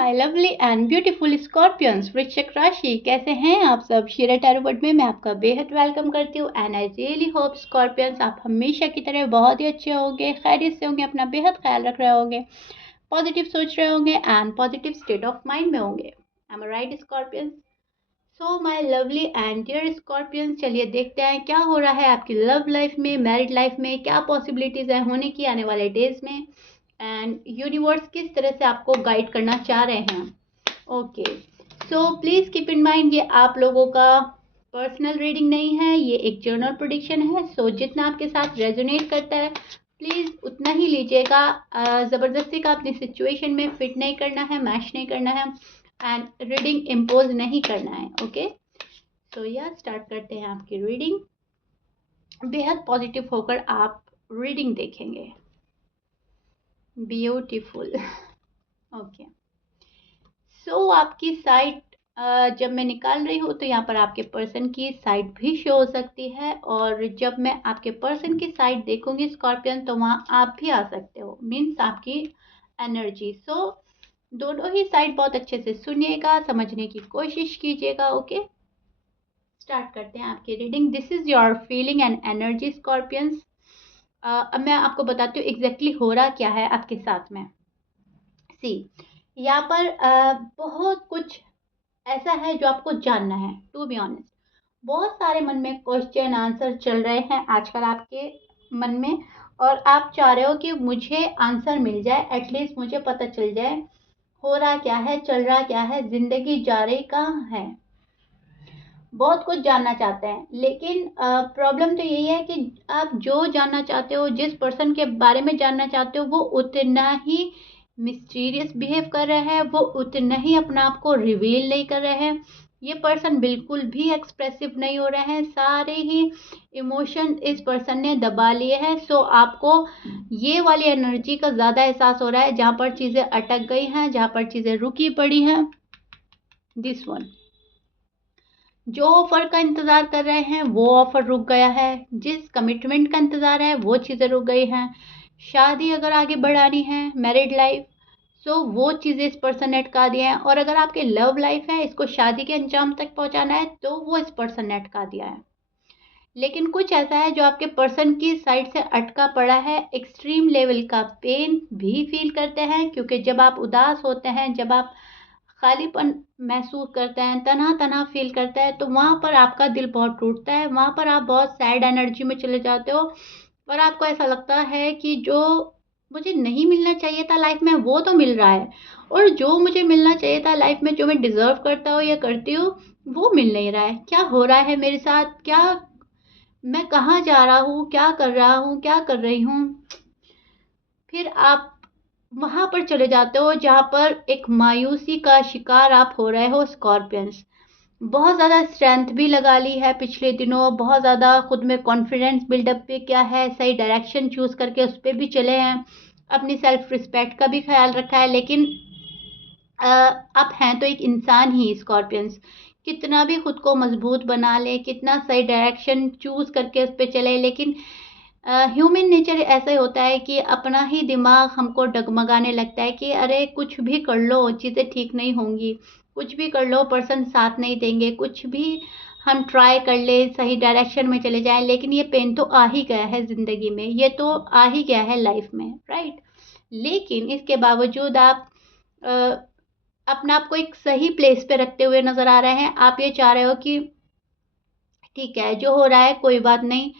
My lovely and beautiful scorpions वृश्चिक राशि, कैसे हैं आप सब। शीरा टैरो वर्ड में मैं आपका बेहद वेलकम करती हूँ and I really hope scorpions आप हमेशा की तरह बहुत ही अच्छे होंगे, खैरियत से होंगे, अपना बेहद ख्याल रख रहे होंगे, पॉजिटिव सोच रहे होंगे and positive state of mind में होंगे। I am right Scorpions? So my lovely and dear Scorpions, चलिए देखते हैं क्या हो रहा है आपकी लव लाइफ में, मैरिड लाइफ में, क्या पॉसिबिलिटीज़ है होने की आने वाले डेज में एंड यूनिवर्स किस तरह से आपको गाइड करना चाह रहे हैं। Okay, so please keep in mind ये आप लोगों का पर्सनल रीडिंग नहीं है, ये एक जर्नल प्रेडिक्शन है। सो जितना आपके साथ रेजोनेट करता है प्लीज़ उतना ही लीजिएगा। ज़बरदस्ती का अपनी सिचुएशन में फिट नहीं करना है, मैच नहीं करना है एंड रीडिंग इम्पोज नहीं करना है। ओके, सो या स्टार्ट करते हैं आपकी रीडिंग। बेहद पॉजिटिव होकर आप रीडिंग देखेंगे। ब्यूटीफुल। ओके, सो आपकी साइट जब मैं निकाल रही हूँ तो यहाँ पर आपके पर्सन की साइट भी शो हो सकती है, और जब मैं आपके पर्सन की साइट देखूंगी स्कॉर्पियन तो वहाँ आप भी आ सकते हो, मीन्स आपकी एनर्जी। सो दोनों ही साइड बहुत अच्छे से सुनिएगा, समझने की कोशिश कीजिएगा। ओके, स्टार्ट करते हैं आपकी reading. This is your feeling and energy Scorpions. अब मैं आपको बताती हूँ एग्जैक्टली हो रहा क्या है आपके साथ में। सी, यहाँ पर बहुत कुछ ऐसा है जो आपको जानना है। टू बी ऑनेस्ट, बहुत सारे मन में क्वेश्चन आंसर चल रहे हैं आजकल आपके मन में, और आप चाह रहे हो कि मुझे आंसर मिल जाए, एटलीस्ट मुझे पता चल जाए हो रहा क्या है, चल रहा क्या है, जिंदगी जा रही कहाँ है। बहुत कुछ जानना चाहते हैं, लेकिन प्रॉब्लम तो यही है कि आप जो जानना चाहते हो, जिस पर्सन के बारे में जानना चाहते हो, वो उतना ही मिस्टीरियस बिहेव कर रहे हैं, वो उतना ही अपना आप को रिवील नहीं कर रहे हैं। ये पर्सन बिल्कुल भी एक्सप्रेसिव नहीं हो रहे हैं, सारे ही इमोशन इस पर्सन ने दबा लिए हैं। सो आपको ये वाली एनर्जी का ज़्यादा एहसास हो रहा है, जहाँ पर चीज़ें अटक गई हैं, जहाँ पर चीज़ें रुकी पड़ी हैं। दिस वन, जो ऑफर का इंतजार कर रहे हैं वो ऑफर रुक गया है, जिस कमिटमेंट का इंतजार है वो चीज़ें रुक गई हैं। शादी अगर आगे बढ़ानी है, मैरिड लाइफ, सो वो चीज़ें इस पर्सन ने अटका दिया है। और अगर आपके लव लाइफ है, इसको शादी के अंजाम तक पहुंचाना है, तो वो इस पर्सन ने अटका दिया है। लेकिन कुछ ऐसा है जो आपके पर्सन की साइड से अटका पड़ा है। एक्सट्रीम लेवल का पेन भी फील करते हैं, क्योंकि जब आप उदास होते हैं, जब आप खालीपन महसूस करते हैं, तन्हा तन्हा फील करते हैं, तो वहाँ पर आपका दिल बहुत टूटता है, वहाँ पर आप बहुत सैड एनर्जी में चले जाते हो, और आपको ऐसा लगता है कि जो मुझे नहीं मिलना चाहिए था लाइफ में वो तो मिल रहा है, और जो मुझे मिलना चाहिए था लाइफ में, जो मैं डिज़र्व करता हूँ या करती हूँ, वो मिल नहीं रहा है। क्या हो रहा है मेरे साथ, क्या मैं कहाँ जा रहा हूँ, क्या कर रहा हूँ, क्या कर रही हूँ। फिर आप वहां पर चले जाते हो जहां पर एक मायूसी का शिकार आप हो रहे हो स्कॉर्पियंस। बहुत ज़्यादा स्ट्रेंथ भी लगा ली है पिछले दिनों, बहुत ज़्यादा खुद में कॉन्फिडेंस बिल्डअप पे क्या है, सही डायरेक्शन चूज करके उस पर भी चले हैं, अपनी सेल्फ रिस्पेक्ट का भी ख्याल रखा है। लेकिन आप हैं तो एक इंसान ही स्कॉर्पियंस, कितना भी खुद को मजबूत बना ले, कितना सही डायरेक्शन चूज करके उस पर चले, लेकिन ह्यूमन नेचर ऐसा ही होता है कि अपना ही दिमाग हमको डगमगाने लगता है कि अरे कुछ भी कर लो चीज़ें ठीक नहीं होंगी, कुछ भी कर लो पर्सन साथ नहीं देंगे, कुछ भी हम ट्राई कर ले सही डायरेक्शन में चले जाएं, लेकिन ये पेन तो आ ही गया है ज़िंदगी में, ये तो आ ही गया है लाइफ में, राइट। लेकिन इसके बावजूद आप अपना आपको एक सही प्लेस पे रखते हुए नज़र आ रहे हैं। आप ये चाह रहे हो कि ठीक है जो हो रहा है कोई बात नहीं,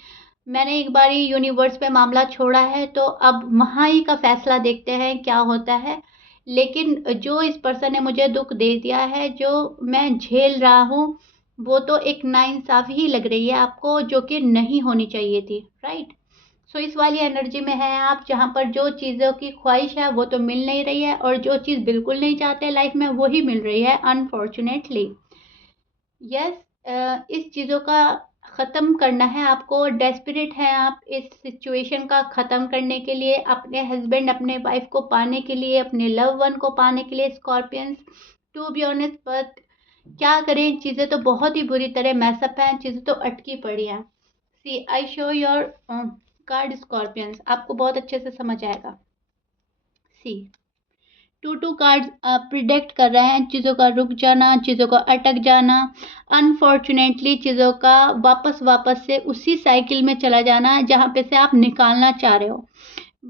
मैंने एक बार ही यूनिवर्स पे मामला छोड़ा है, तो अब वहाँ ही का फैसला देखते हैं क्या होता है। लेकिन जो इस पर्सन ने मुझे दुख दे दिया है, जो मैं झेल रहा हूँ, वो तो एक नाइंसाफ़ी ही लग रही है आपको, जो कि नहीं होनी चाहिए थी, राइट। सो इस वाली एनर्जी में है आप, जहाँ पर जो चीज़ों की ख्वाहिश है वो तो मिल नहीं रही है, और जो चीज़ बिल्कुल नहीं चाहते लाइफ में वो ही मिल रही है अनफॉर्चुनेटली। यस, इस चीज़ों का ख़त्म करना है आपको, डेस्परेट हैं आप इस सिचुएशन का ख़त्म करने के लिए, अपने हस्बैंड अपने वाइफ को पाने के लिए, अपने लव वन को पाने के लिए Scorpions. To be honest, but क्या करें, चीज़ें तो बहुत ही बुरी तरह मैसअप हैं, चीज़ें तो अटकी पड़ी हैं। See, I show your card scorpions, आपको बहुत अच्छे से समझ आएगा। सी, टू कार्ड्स प्रिडिक्ट कर रहे हैं चीज़ों का रुक जाना, चीज़ों का अटक जाना, अनफॉर्चुनेटली चीज़ों का वापस से उसी साइकिल में चला जाना जहाँ पे से आप निकालना चाह रहे हो,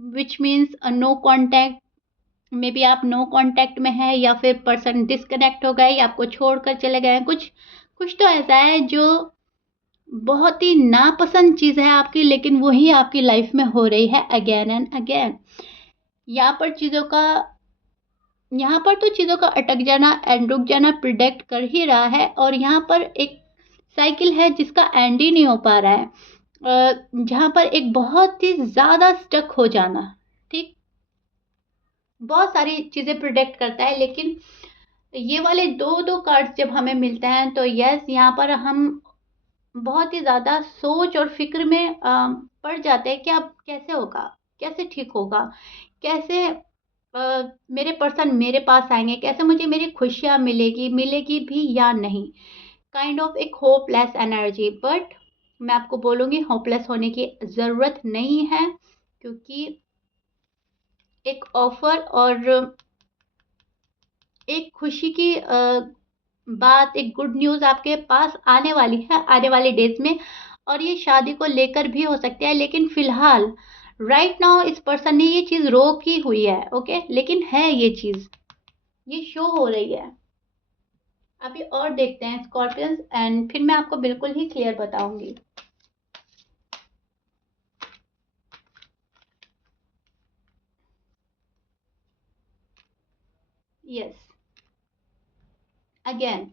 which means no contact. Maybe आप नो कॉन्टैक्ट में है या फिर पर्सन डिस्कनेक्ट हो गए या आपको छोड़कर चले गए। कुछ कुछ तो ऐसा है जो बहुत ही नापसंद चीज़ है आपकी, लेकिन वही आपकी लाइफ में हो रही है अगेन एंड अगेन। यहाँ पर चीज़ों का यहाँ पर तो चीज़ों का अटक जाना एंड रुक जाना प्रिडिक्ट कर ही रहा है, और यहाँ पर एक साइकिल है जिसका एंड ही नहीं हो पा रहा है, जहाँ पर एक बहुत ही ज़्यादा स्टक हो जाना। ठीक, बहुत सारी चीज़ें प्रिडिक्ट करता है, लेकिन ये वाले दो दो कार्ड्स जब हमें मिलते हैं तो यस, यहाँ पर हम बहुत ही ज़्यादा सोच और फिक्र में पड़ जाते हैं कि अब कैसे होगा, कैसे ठीक होगा, कैसे मेरे पर्सन मेरे पास आएंगे, कैसे मुझे मेरी खुशियाँ मिलेगी भी या नहीं। काइंड ऑफ एक होपलेस एनर्जी। बट मैं आपको बोलूँगी होपलेस होने की ज़रूरत नहीं है, क्योंकि एक ऑफ़र और एक खुशी की बात, एक गुड न्यूज़ आपके पास आने वाली है आने वाले डेज़ में, और ये शादी को लेकर भी हो सकता है। लेकिन फ़िलहाल राइट नाउ इस पर्सन ने ये चीज़ रोकी हुई है, ओके, लेकिन है ये चीज़, ये शो हो रही है। अभी और देखते हैं स्कॉर्पियंस, एंड फिर मैं आपको बिल्कुल ही क्लियर बताऊंगी। यस, अगेन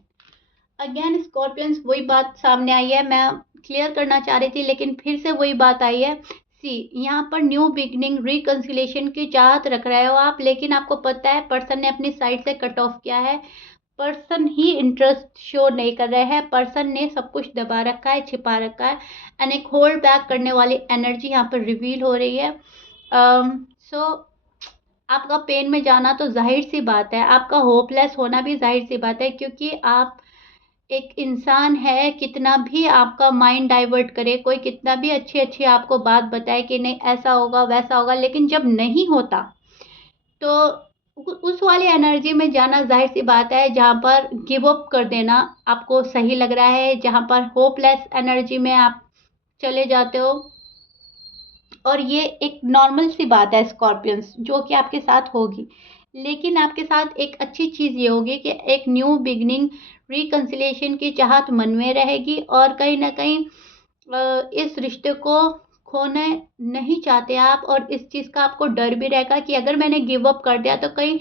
अगेन स्कॉर्पियंस वही बात सामने आई है। मैं क्लियर करना चाह रही थी लेकिन फिर से वही बात आई है। सी, यहाँ पर न्यू बिगनिंग रिकंसिलेशन की चाहत रख रहे हो आप, लेकिन आपको पता है पर्सन ने अपनी साइड से कट ऑफ किया है। पर्सन ही इंटरेस्ट शो नहीं कर रहे हैं, पर्सन ने सब कुछ दबा रखा है, छिपा रखा है, एंड एक होल्ड बैक करने वाली एनर्जी यहाँ पर रिवील हो रही है। सो आपका पेन में जाना तो जाहिर सी बात है, आपका होपलेस होना भी जाहिर सी बात है, क्योंकि आप एक इंसान है, कितना भी आपका माइंड डाइवर्ट करे, कोई कितना भी अच्छी अच्छी आपको बात बताए कि नहीं ऐसा होगा वैसा होगा, लेकिन जब नहीं होता तो उस वाली एनर्जी में जाना जाहिर सी बात है, जहाँ पर गिव अप कर देना आपको सही लग रहा है, जहाँ पर होपलेस एनर्जी में आप चले जाते हो। और ये एक नॉर्मल सी बात है स्कॉर्पियंस, जो कि आपके साथ होगी। लेकिन आपके साथ एक अच्छी चीज़ ये होगी कि एक न्यू बिगनिंग रिकंसिलेशन की चाहत मन में रहेगी, और कहीं ना कहीं इस रिश्ते को खोने नहीं चाहते आप, और इस चीज़ का आपको डर भी रहेगा कि अगर मैंने गिव अप कर दिया तो कहीं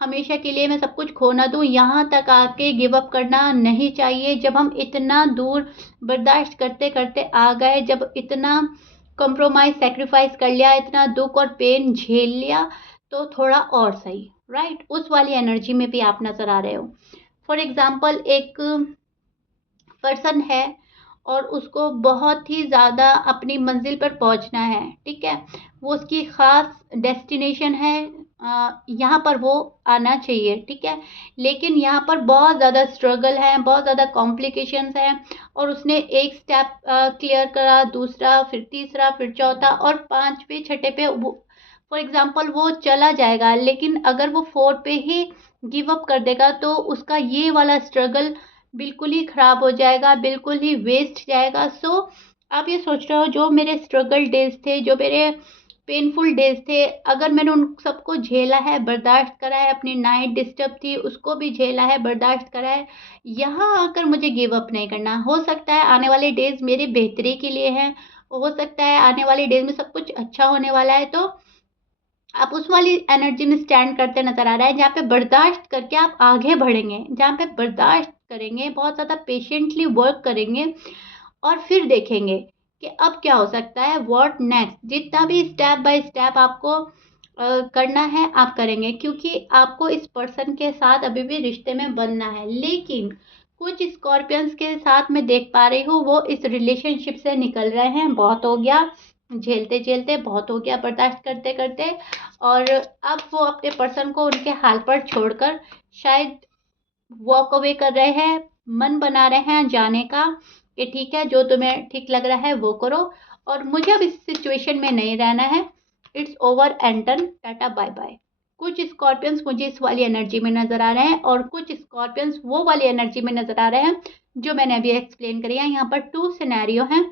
हमेशा के लिए मैं सब कुछ खो ना दूँ। यहाँ तक आके गिव अप करना नहीं चाहिए। जब हम इतना दूर बर्दाश्त करते करते आ गए, जब इतना कॉम्प्रोमाइज़ सेक्रीफाइस कर लिया, इतना दुख और पेन झेल लिया, तो थोड़ा और सही, राइट, उस वाली एनर्जी में भी आप नज़र आ रहे हो। फॉर एग्जाम्पल एक पर्सन है और उसको बहुत ही ज़्यादा अपनी मंजिल पर पहुंचना है, ठीक है, वो उसकी ख़ास डेस्टिनेशन है, यहाँ पर वो आना चाहिए, ठीक है, लेकिन यहाँ पर बहुत ज़्यादा स्ट्रगल है, बहुत ज़्यादा कॉम्प्लिकेशंस हैं, और उसने एक स्टेप क्लियर करा, दूसरा, फिर तीसरा, फिर चौथा, और पाँचवें छठे पे फॉर एग्जाम्पल वो चला जाएगा, लेकिन अगर वो 4 पे ही गिव अप कर देगा तो उसका ये वाला स्ट्रगल बिल्कुल ही ख़राब हो जाएगा, बिल्कुल ही वेस्ट जाएगा। सो आप ये सोच रहे हो जो मेरे स्ट्रगल डेज थे, जो मेरे पेनफुल डेज थे, अगर मैंने उन सबको झेला है, बर्दाश्त करा है, अपनी नाइट डिस्टर्ब थी उसको भी झेला है, बर्दाश्त करा है, यहाँ आकर मुझे गिव अप नहीं करना। हो सकता है आने वाले डेज मेरे बेहतरी के लिए हैं, हो सकता है आने वाले डेज में सब कुछ अच्छा होने वाला है, तो आप उस वाली एनर्जी में स्टैंड करते नजर आ रहा है, जहाँ पे बर्दाश्त करके आप आगे बढ़ेंगे, जहाँ पे बर्दाश्त करेंगे, बहुत ज़्यादा पेशेंटली वर्क करेंगे, और फिर देखेंगे कि अब क्या हो सकता है, व्हाट नेक्स्ट। जितना भी स्टेप बाय स्टेप आपको करना है आप करेंगे, क्योंकि आपको इस पर्सन के साथ अभी भी रिश्ते में बनना है। लेकिन कुछ स्कॉर्पियंस के साथ मैं देख पा रही हूँ वो इस रिलेशनशिप से निकल रहे हैं, बहुत हो गया झेलते झेलते, बहुत हो गया बर्दाश्त करते करते, और अब वो अपने पर्सन को उनके हाल पर छोड़कर शायद वॉक अवे कर रहे हैं, मन बना रहे हैं जाने का, कि ठीक है जो तुम्हें ठीक लग रहा है वो करो, और मुझे अब इस सिचुएशन में नहीं रहना है, it's over and done, tata bye bye. कुछ स्कॉर्पियंस मुझे इस वाली एनर्जी में नज़र आ रहे हैं और कुछ स्कॉर्पियंस वो वाली एनर्जी में नज़र आ रहे हैं जो मैंने अभी एक्सप्लेन करी है। यहाँ पर 2 सिनेरियो हैं,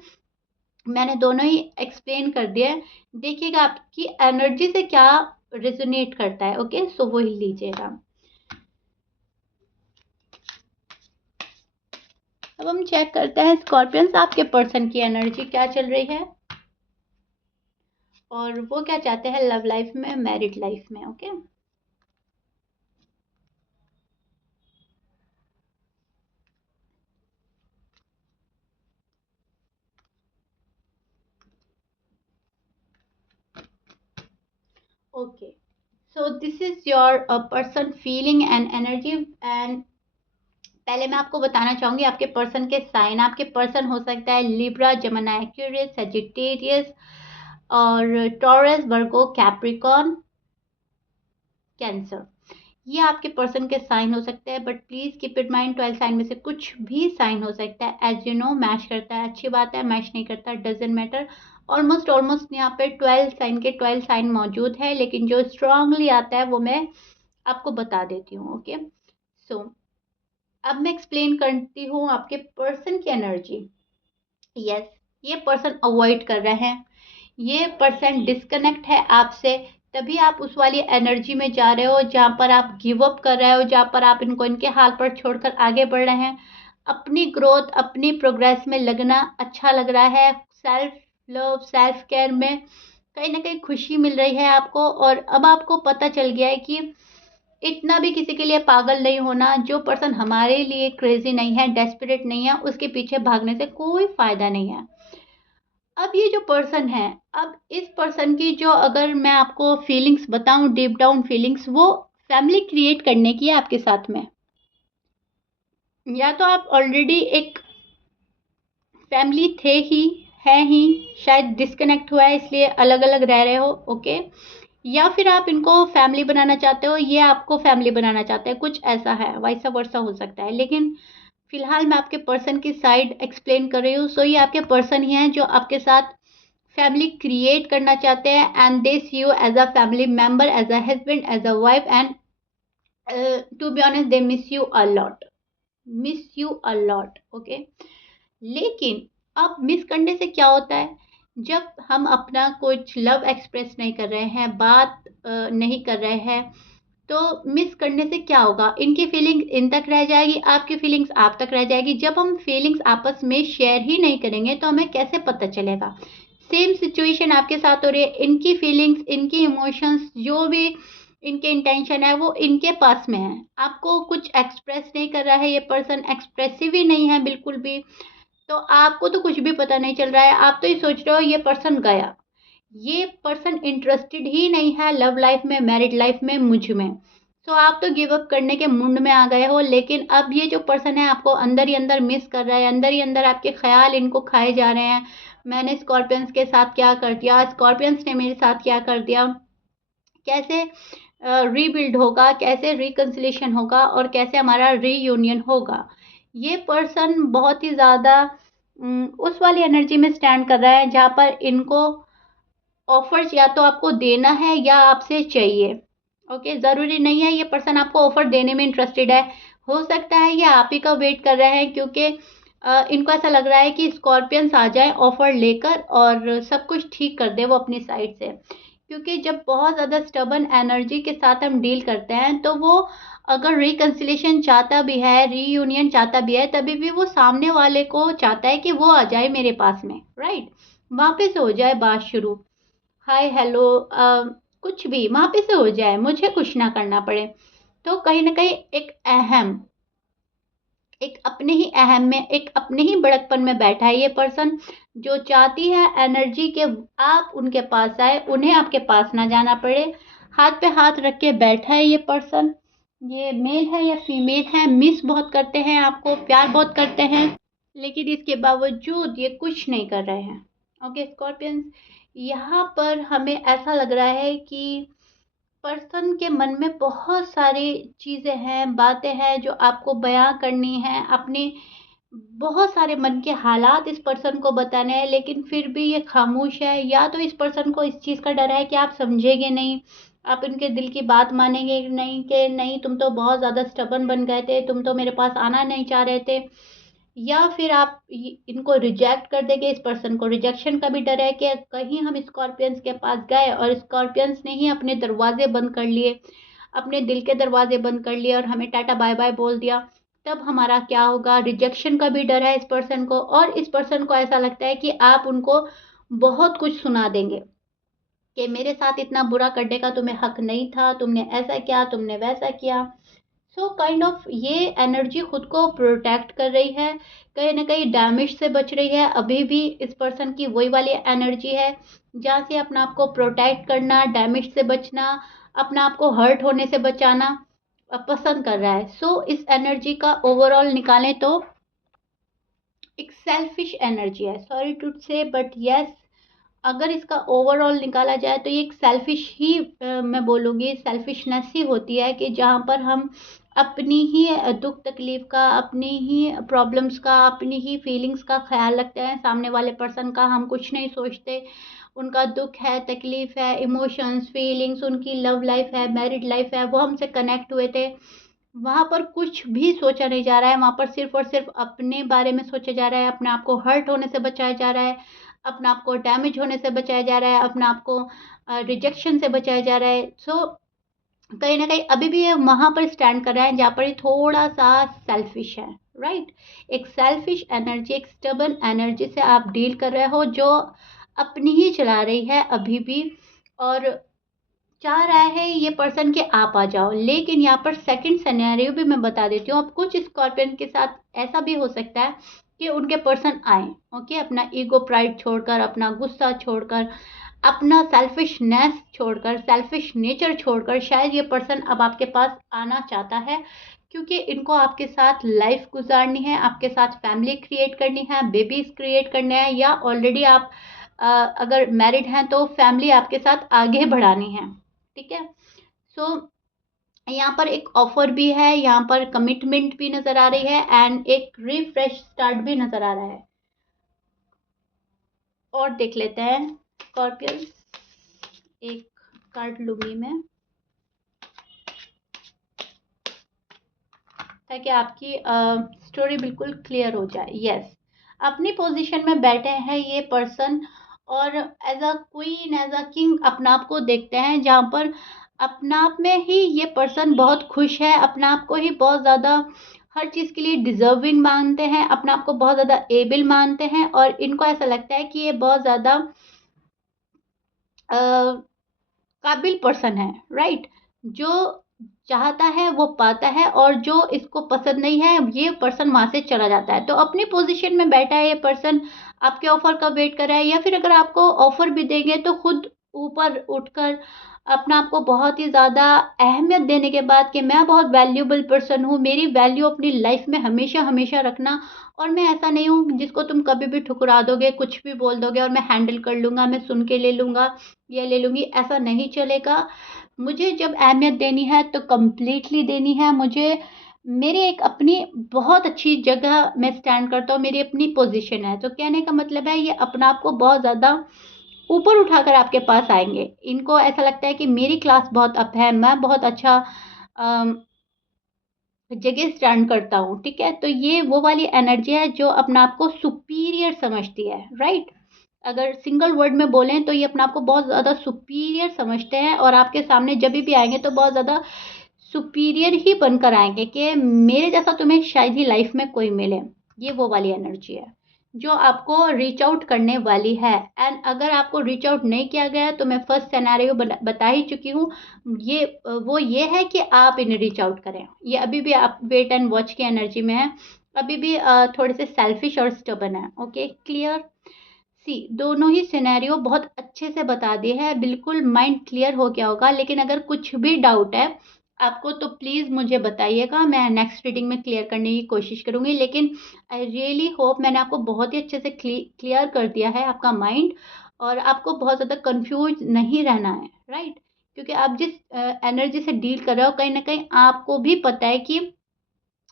मैंने दोनों ही एक्सप्लेन कर दिया है। देखिएगा आपकी एनर्जी से क्या रेजोनेट करता है। ओके, सो वही लीजिएगा। अब हम चेक करते हैं स्कॉर्पियंस आपके पर्सन की एनर्जी क्या चल रही है और वो क्या चाहते हैं लव लाइफ में, मैरिड लाइफ में। Okay, okay, so this is your person feeling and energy. And पहले मैं आपको बताना चाहूंगी आपके पर्सन के साइन। आपके पर्सन हो सकता है लिब्रा, जेमिनी, एक्वेरियस, सजिटेरियस और टॉरस, वर्गो, कैप्रिकॉर्न, कैंसर। ये आपके पर्सन के साइन हो सकते हैं, but please keep it mind 12 sign में से कुछ भी साइन हो सकता है। एज यू नो, मैच करता है अच्छी बात है, मैच नहीं करता डजेंट मैटर। ऑलमोस्ट यहाँ पे 12 साइन के 12 साइन मौजूद है, लेकिन जो स्ट्रांगली आता है वो मैं आपको बता देती हूँ। ओके, सो अब मैं एक्सप्लेन करती हूँ आपके पर्सन की एनर्जी। यस, ये पर्सन अवॉइड कर रहे हैं, ये पर्सन डिस्कनेक्ट है आपसे, तभी आप उस वाली एनर्जी में जा रहे हो जहाँ पर आप गिव अप कर रहे हो, जहाँ पर आप इनको इनके हाल पर छोड़कर आगे बढ़ रहे हैं। अपनी ग्रोथ, अपनी प्रोग्रेस में लगना अच्छा लग रहा है। सेल्फ लव, सेल्फ केयर में कहीं ना कहीं खुशी मिल रही है आपको। और अब आपको पता चल गया है कि इतना भी किसी के लिए पागल नहीं होना। जो पर्सन हमारे लिए क्रेजी नहीं है, डेस्परेट नहीं है, उसके पीछे भागने से कोई फायदा नहीं है। अब ये जो पर्सन है, अब इस पर्सन की जो अगर मैं आपको फीलिंग्स बताऊं, डीप डाउन फीलिंग्स, वो फैमिली क्रिएट करने की है आपके साथ में। या तो आप ऑलरेडी एक फैमिली थे ही, है ही, शायद डिस्कनेक्ट हुआ है इसलिए अलग अलग रह रहे हो। ओके, या फिर आप इनको फैमिली बनाना चाहते हो, ये आपको फैमिली बनाना चाहते हैं, कुछ ऐसा है, वैसा वर्सा हो सकता है। लेकिन फिलहाल मैं आपके पर्सन की साइड एक्सप्लेन कर रही हूँ। सो ये आपके पर्सन ही हैं जो आपके साथ फैमिली क्रिएट करना चाहते हैं and they see you as a family member, as a husband, as a wife. And to be honest, they miss you a lot, miss you a lot. Okay, लेकिन अब miss करने से क्या होता है, जब हम अपना कुछ लव एक्सप्रेस नहीं कर रहे हैं, बात नहीं कर रहे हैं, तो मिस करने से क्या होगा, इनकी फीलिंग्स इन तक रह जाएगी, आपकी फीलिंग्स आप तक रह जाएगी। जब हम फीलिंग्स आपस में शेयर ही नहीं करेंगे तो हमें कैसे पता चलेगा। सेम सिचुएशन आपके साथ हो रही है, इनकी फीलिंग्स, इनकी इमोशंस, जो भी इनके इंटेंशन है वो इनके पास में है, आपको कुछ एक्सप्रेस नहीं कर रहा है। ये पर्सन एक्सप्रेसिव ही नहीं है बिल्कुल भी, तो आपको तो कुछ भी पता नहीं चल रहा है। आप तो ये सोच रहे हो ये पर्सन गया, ये पर्सन इंटरेस्टेड ही नहीं है लव लाइफ में, मैरिड लाइफ में, मुझ में। सो आप तो गिव अप करने के मुंड में आ गए हो। लेकिन अब ये जो पर्सन है आपको अंदर ही अंदर मिस कर रहा है, अंदर ही अंदर आपके ख्याल इनको खाए जा रहे हैं। मैंने स्कॉर्पियंस के साथ क्या कर दिया, स्कॉर्पियंस ने मेरे साथ क्या कर दिया, कैसे रीबिल्ड होगा, कैसे रिकन्सिलेशन होगा और कैसे हमारा रीयूनियन होगा। ये पर्सन बहुत ही ज़्यादा उस वाली एनर्जी में स्टैंड कर रहा है जहाँ पर इनको ऑफर्स या तो आपको देना है या आपसे चाहिए। ओके, ज़रूरी नहीं है ये पर्सन आपको ऑफर देने में इंटरेस्टेड है, हो सकता है ये आप ही का वेट कर रहे हैं, क्योंकि इनको ऐसा लग रहा है कि स्कॉर्पियंस आ जाए ऑफर लेकर और सब कुछ ठीक कर दे वो अपनी साइड से। क्योंकि जब बहुत ज़्यादा स्टबन एनर्जी के साथ हम डील करते हैं तो वो अगर रिकन्सिलेशन चाहता भी है, रीयूनियन चाहता भी है, तभी भी वो सामने वाले को चाहता है कि वो आ जाए मेरे पास में, राइट, वहाँ पे से हो जाए बात शुरू, हाय हेलो कुछ भी वहाँ पे से हो जाए, मुझे कुछ ना करना पड़े। तो कहीं ना कहीं एक अपने ही अहम में, एक अपने ही बड़कपन में बैठा है ये पर्सन, जो चाहती है एनर्जी के आप उनके पास आए, उन्हें आपके पास ना जाना पड़े। हाथ पे हाथ रख के बैठा है ये पर्सन। ये मेल है या फीमेल है, मिस बहुत करते हैं आपको, प्यार बहुत करते हैं, लेकिन इसके बावजूद ये कुछ नहीं कर रहे हैं। ओके स्कॉर्पियंस, यहाँ पर हमें ऐसा लग रहा है कि पर्सन के मन में बहुत सारी चीज़ें हैं, बातें हैं जो आपको बयां करनी है, अपने बहुत सारे मन के हालात इस पर्सन को बताने हैं, लेकिन फिर भी ये खामोश है। या तो इस पर्सन को इस चीज़ का डर है कि आप समझेंगे नहीं, आप इनके दिल की बात मानेंगे नहीं कि नहीं, तुम तो बहुत ज़्यादा स्टबर्न बन गए थे, तुम तो मेरे पास आना नहीं चाह रहे थे, या फिर आप इनको रिजेक्ट कर देंगे। इस पर्सन को रिजेक्शन का भी डर है कि कहीं हम स्कॉर्पियंस के पास गए और स्कॉर्पियंस ने ही अपने दरवाजे बंद कर लिए, अपने दिल के दरवाजे बंद कर लिए और हमें टाटा बाय बाय बोल दिया, तब हमारा क्या होगा। रिजेक्शन का भी डर है इस पर्सन को, और इस पर्सन को ऐसा लगता है कि आप उनको बहुत कुछ सुना देंगे कि मेरे साथ इतना बुरा करने का तुम्हें हक नहीं था, तुमने ऐसा किया, तुमने वैसा किया। सो काइंड ऑफ ये एनर्जी खुद को प्रोटेक्ट कर रही है, कहीं ना कहीं डैमेज से बच रही है। अभी भी इस पर्सन की वही वाली एनर्जी है जहाँ से अपना आप को प्रोटेक्ट करना, डैमेज से बचना, अपना आप को हर्ट होने से बचाना पसंद कर रहा है। सो इस एनर्जी का ओवरऑल निकालें तो एक सेल्फिश एनर्जी है, सॉरी टू से बट यस, अगर इसका ओवरऑल निकाला जाए तो ये एक सेल्फिश ही मैं बोलूँगी, सेल्फिशनेस ही होती है कि जहाँ पर हम अपनी ही दुख तकलीफ का, अपनी ही प्रॉब्लम्स का, अपनी ही फीलिंग्स का ख्याल रखते हैं। सामने वाले पर्सन का हम कुछ नहीं सोचते, उनका दुख है, तकलीफ है, इमोशंस, फीलिंग्स, उनकी लव लाइफ है, मैरिड लाइफ है, वो हमसे कनेक्ट हुए थे, वहाँ पर कुछ भी सोचा नहीं जा रहा है, वहाँ पर सिर्फ और सिर्फ अपने बारे में सोचा जा रहा है, अपने आप को हर्ट होने से बचाया जा रहा है, अपने आप को डैमेज होने से बचाया जा रहा है, अपने आप को रिजेक्शन से बचाया जा रहा है। सो कहीं ना कहीं अभी भी ये वहाँ पर स्टैंड कर रहा है जहाँ पर ये थोड़ा सा सेल्फिश है, राइट। एक सेल्फिश एनर्जी, एक स्टबर्न एनर्जी से आप डील कर रहे हो जो अपनी ही चला रही है अभी भी, और चाह रहा है ये पर्सन के आप आ जाओ। लेकिन यहाँ पर सेकंड सिनेरियो भी मैं बता देती हूँ। अब कुछ स्कॉर्पियन के साथ ऐसा भी हो सकता है कि उनके पर्सन आए, ओके, अपना ईगो प्राइड छोड़कर, अपना गुस्सा छोड़कर, अपना सेल्फिशनेस छोड़कर, सेल्फिश नेचर छोड़कर, शायद ये पर्सन अब आपके पास आना चाहता है, क्योंकि इनको आपके साथ लाइफ गुजारनी है, आपके साथ फैमिली क्रिएट करनी है, बेबीज क्रिएट करने हैं, या ऑलरेडी आप अगर मैरिड हैं तो फैमिली आपके साथ आगे बढ़ानी है, ठीक है। सो यहाँ पर एक ऑफर भी है, यहाँ पर कमिटमेंट भी नजर आ रही है, एंड एक रिफ्रेश स्टार्ट भी नजर आ रहा है। और देख लेते हैं स्कॉर्पियन, एक कार्ड लूंगी मैं ताकि आपकी स्टोरी बिल्कुल क्लियर हो जाए। यस, अपनी पोजीशन में बैठे हैं ये पर्सन, और as a queen, as a king अपना आप को देखते हैं, जहाँ पर अपना आप में ही ये पर्सन बहुत खुश है, अपना आप को ही बहुत ज़्यादा हर चीज़ के लिए डिजर्विंग मानते हैं, अपना आप को बहुत ज़्यादा एबल मानते हैं, और इनको ऐसा लगता है कि ये बहुत ज़्यादा काबिल पर्सन है, राइट। जो चाहता है वो पाता है, और जो इसको पसंद नहीं है ये पर्सन वहां से चला जाता है। तो अपनी पोजीशन में बैठा है ये पर्सन, आपके ऑफर का वेट कर रहा है, या फिर अगर आपको ऑफर भी देंगे तो खुद ऊपर उठकर अपना आपको बहुत ही ज़्यादा अहमियत देने के बाद कि मैं बहुत वैल्यूबल पर्सन हूँ, मेरी वैल्यू अपनी लाइफ में हमेशा हमेशा रखना, और मैं ऐसा नहीं हूँ जिसको तुम कभी भी ठुकरा दोगे, कुछ भी बोल दोगे और मैं हैंडल कर लूँगा, मैं सुन के ले लूँगा, ये ले लूँगी, ऐसा नहीं चलेगा। मुझे जब अहमियत देनी है तो कंप्लीटली देनी है। मुझे मेरी एक अपनी बहुत अच्छी जगह में स्टैंड करता हूँ, मेरी अपनी पोजीशन है। तो कहने का मतलब है ये अपना आप को बहुत ज़्यादा ऊपर उठाकर आपके पास आएंगे। इनको ऐसा लगता है कि मेरी क्लास बहुत अप है, मैं बहुत अच्छा जगह स्टैंड करता हूँ, ठीक है। तो ये वो वाली एनर्जी है जो अपना आप को सुपीरियर समझती है, राइट। अगर सिंगल वर्ड में बोलें तो ये अपना आप को बहुत ज़्यादा सुपीरियर समझते हैं, और आपके सामने जब भी आएंगे तो बहुत ज़्यादा सुपीरियर ही बनकर आएंगे कि मेरे जैसा तुम्हें शायद ही लाइफ में कोई मिले। ये वो वाली एनर्जी है जो आपको रीच आउट करने वाली है। एंड अगर आपको रीच आउट नहीं किया गया तो मैं फर्स्ट सिनेरियो बता ही चुकी हूँ, ये वो ये है कि आप इन्हें रीच आउट करें। ये अभी भी आप वेट एंड वॉच की एनर्जी में है, अभी भी थोड़े से सेल्फिश और स्टबर्न है। Okay, clear. सी दोनों ही सिनेरियो बहुत अच्छे से बता दिए हैं, बिल्कुल माइंड क्लियर हो गया होगा। लेकिन अगर कुछ भी डाउट है आपको तो प्लीज़ मुझे बताइएगा, मैं नेक्स्ट रीडिंग में क्लियर करने की कोशिश करूँगी। लेकिन आई रियली होप मैंने आपको बहुत ही अच्छे से क्लियर कर दिया है आपका माइंड, और आपको बहुत ज़्यादा कंफ्यूज नहीं रहना है, राइट। क्योंकि आप जिस एनर्जी से डील कर रहे हो कहीं ना कहीं आपको भी पता है कि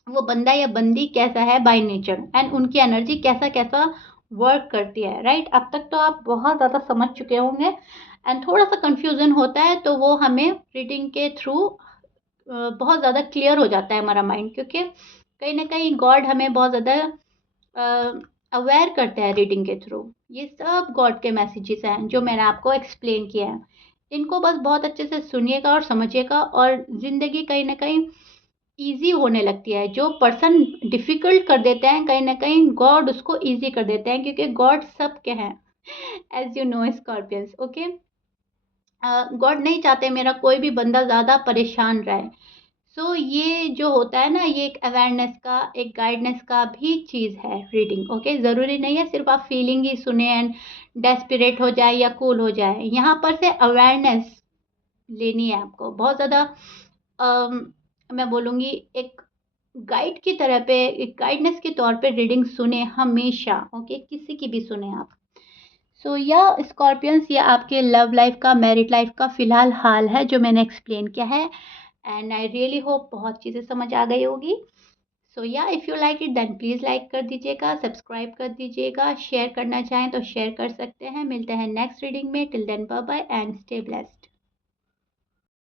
वो बंदा या बंदी कैसा है बाय नेचर, एंड उनकी एनर्जी कैसा कैसा वर्क करती है, राइट। अब तक तो आप बहुत ज़्यादा समझ चुके होंगे। एंड थोड़ा सा कंफ्यूजन होता है, तो वो हमें रीडिंग के थ्रू बहुत ज़्यादा क्लियर हो जाता है हमारा माइंड, क्योंकि कहीं ना कहीं गॉड हमें बहुत ज़्यादा अवेयर करते हैं रीडिंग के थ्रू। ये सब गॉड के मैसेजेस हैं जो मैंने आपको एक्सप्लेन किया है। इनको बस बहुत अच्छे से सुनिएगा और समझिएगा, और ज़िंदगी कहीं ना कहीं ईज़ी होने लगती है। जो पर्सन डिफ़िकल्ट कर देते हैं, कहीं न कहीं गॉड उसको ईज़ी कर देते हैं, क्योंकि गॉड सबके हैं। As you know Scorpions, okay? God नहीं चाहते मेरा कोई भी बंदा ज़्यादा परेशान रहे। सो ये जो होता है ना, ये एक अवेयरनेस का, एक गाइडनेस का भी चीज़ है रीडिंग, ओके? ज़रूरी नहीं है सिर्फ़ आप फीलिंग ही सुने एंड डेस्परेट हो जाए या कूल हो जाए। यहाँ पर से अवेयरनेस लेनी है आपको। बहुत ज़्यादा मैं बोलूँगी एक गाइड की तरह पे, एक गाइडनेस के तौर पे रीडिंग सुने हमेशा, ओके? किसी की भी सुने आप। सो या स्कॉर्पियंस, ये आपके लव लाइफ का, मैरिड लाइफ का फ़िलहाल हाल है जो मैंने एक्सप्लेन किया है, एंड आई रियली होप बहुत चीज़ें समझ आ गई होगी। सो या if you like it then please like कर दीजिएगा, सब्सक्राइब कर दीजिएगा, शेयर करना चाहें तो शेयर कर सकते हैं। मिलते हैं नेक्स्ट रीडिंग में। Till then bye bye and stay blessed.